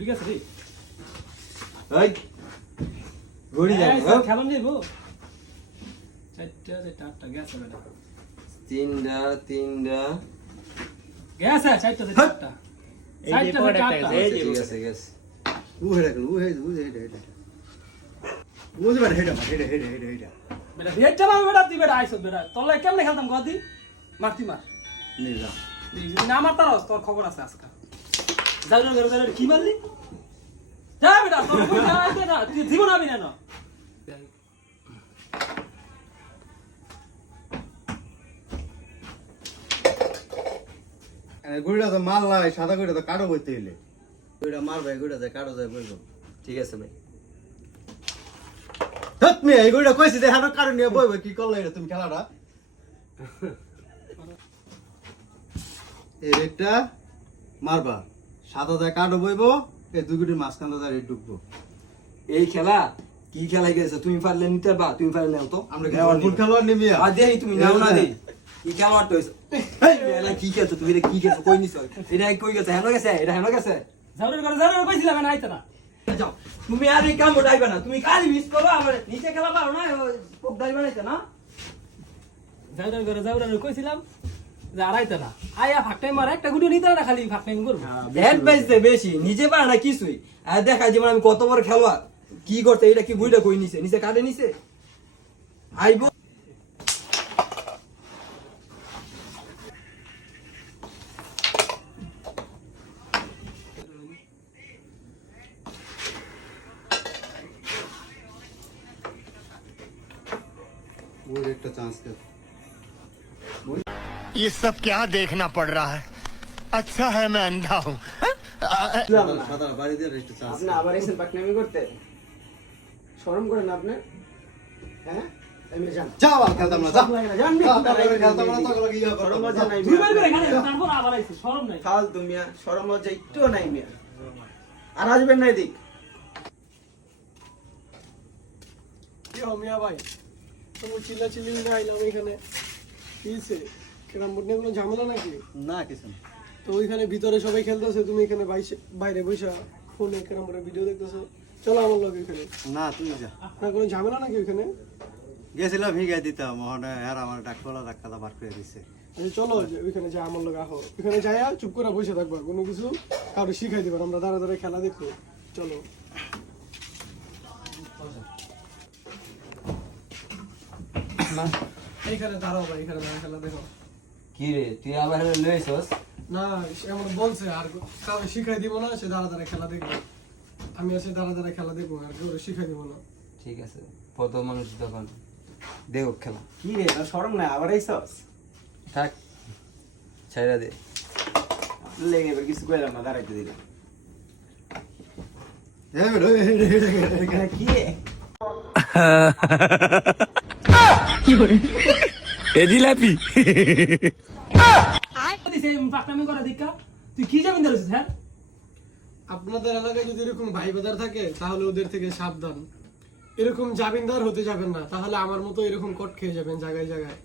ঠিক আছে রে এই গড়ি যায় খেলন যাইব চারটা আটটা গেছে বেটা তিনটা গেছে চারটা আটটা ঠিক আছে গেছে বেটা হেডটা মার বেটা তুই বেটা আইছ বেটা তোলে কেমনে খেলতাম গদি মারতি মার নিলাম যদি না মারতারস তোর খবর আছে আজকে যাও না ঘরে কি মারলি যা বেটা তোর কই যা আইতে না তুই জীবন আবি না গুড়িটা তো মারলাই সাদা গুড়িটা তো কাটো বইতে হইলে গুড়িটা মারবে গুড়িটা যায় কাটো যায় বইব ঠিক আছে ভাই ধত মে এই গুড়িটা কইছি যে হানো কাটো নিয়ে বইব কি করলে এটা তুমি খেলাটা এই রেটটা মারবা সাদা যায় কাটো বইব এই দুই গুড়ির মাঝখানটা যায় রেট ঢুকবো এই খেলা কি খেলা গেছে তুমি পারলে নিতে বা তুমি পারলে নাও তো আমরা কি ফুল খেলোয়াড় নিবি আর দেই তুমি নাও না দেই কি খেলোয়াড় তো এই মেলা কি খেলছো তুমি এটা কি খেলছো কই নিছো এটা কই গেছে হেনো গেছে এটা হেনো গেছে যাও না ঘরে যাও কইছিলাম না আইতে না যাও তুমি আর এই কাম উঠাইবে না তুমি কালি মিস করো আবার নিচে খেলা পারো না পোক দাই বানাইতে না যাও না ঘরে যাও না কইছিলাম যে আর আইতে না আয়া ফাক টাইম মার একটা গুটি নিতে না খালি ফাক টাইম করব ব্যাট বেচতে বেশি নিজে পারে না কিছুই আর দেখা যেমন আমি কত বড় খেলোয়াড় কি করতে এটা কি বুইটা কই নিছে নিচে কাটে নিছে আইবো ওই রেটটা চান্স দে ये सब क्या देखना पड़ रहा है अच्छा है मैं अंधा हूँ সাদা বাড়ি দিয়ে রেটটা চান্স আপনি আবার এসেন পাকনামি করতে শরম করেন আপনি হ্যাঁ আমি জান যাও আর খেলতাম না যা জানবি খেলতাম না তো লাগি ইয়া করো দুইবার করে এখানে তারপর আবার আইছে শরম নাই ফালতু মিয়া শরম লজ্জা একটুও নাই মিয়া আর আসবেন না এদিক কি মিয়া ভাই তুমি চিল্লাচিল্লি না আইলাম এখানে কিছে ক্যারাম বোর্ড নিয়ে কোনো ঝামেলা নাকি না কিছু না তো ওইখানে ভিতরে সবাই খেলতেছে তুমি এখানে বাইরে বসে ফোনে ক্যারাম বোর্ডের ভিডিও দেখতেছো চলো আমার লগে এখানে না তুই যা না কোনো ঝামেলা নাকি ওইখানে গেছিলাম ভিগাই দিতাম মহনে আর আমার ডাক্তারলা ধাক্কা বার করে দিছে আচ্ছা চলো ওইখানে যা আমার লগে আহো ওইখানে যাইয়া চুপ করে বসে থাকবা কোনো কিছু কারো শিখাই দিবা আমরা দাঁড়া দাঁড়া খেলা দেখবো চলো এইখানে দাঁড়াও ভাই এখানে দাঁড়া খেলা দেখো কি রে তুই আবার লইছস না সে আমার বলছে আর কাউকে শিখাই দিব না সে দাঁড়া দাঁড়া খেলা দেখবে আমি আর সে দাঁড়া দাঁড়া খেলা দেখবো আর কেউ শিখাই দিব না ঠিক আছে কত মানুষ তখন দেখো খেলা কি রে তোর শরম নাই আবার আইছস থাক ছাইরা দে লেগে এবার কিছু কইলাম না দাঁড়াইতে দিলাম কি রে ए जिलापी দিছে ফাকটামি করে দেখা তুই কি যাবেন ধরেছিস হ্যাঁ আপনাদের এলাকায় যদি এরকম ভাই বাজার থাকে তাহলে ওদের থেকে সাবধান এরকম জামিনদার হতে যাবেন না তাহলে আমার মতো এরকম কট খেয়ে যাবেন জায়গায় জায়গায়